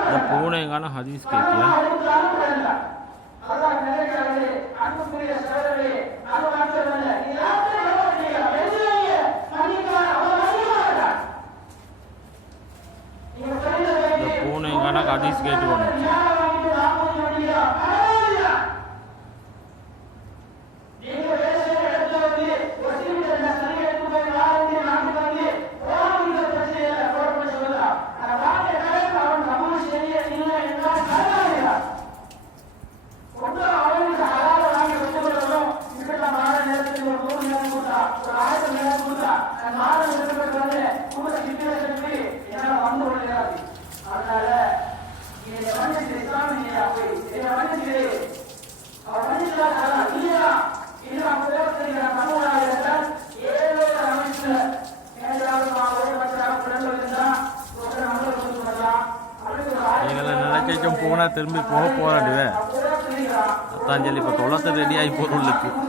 இந்த பூனைங்கான ஹதீஸ் கேட்கியா இந்த பூனைங்கான ஹதீஸ் கேட்டு வந்துச்சு போனா திரும்பி போக போராடுவேன் அத்தான் சொல்லி இப்போ தொலைத்து ரெடி ஆகி போகிறோம்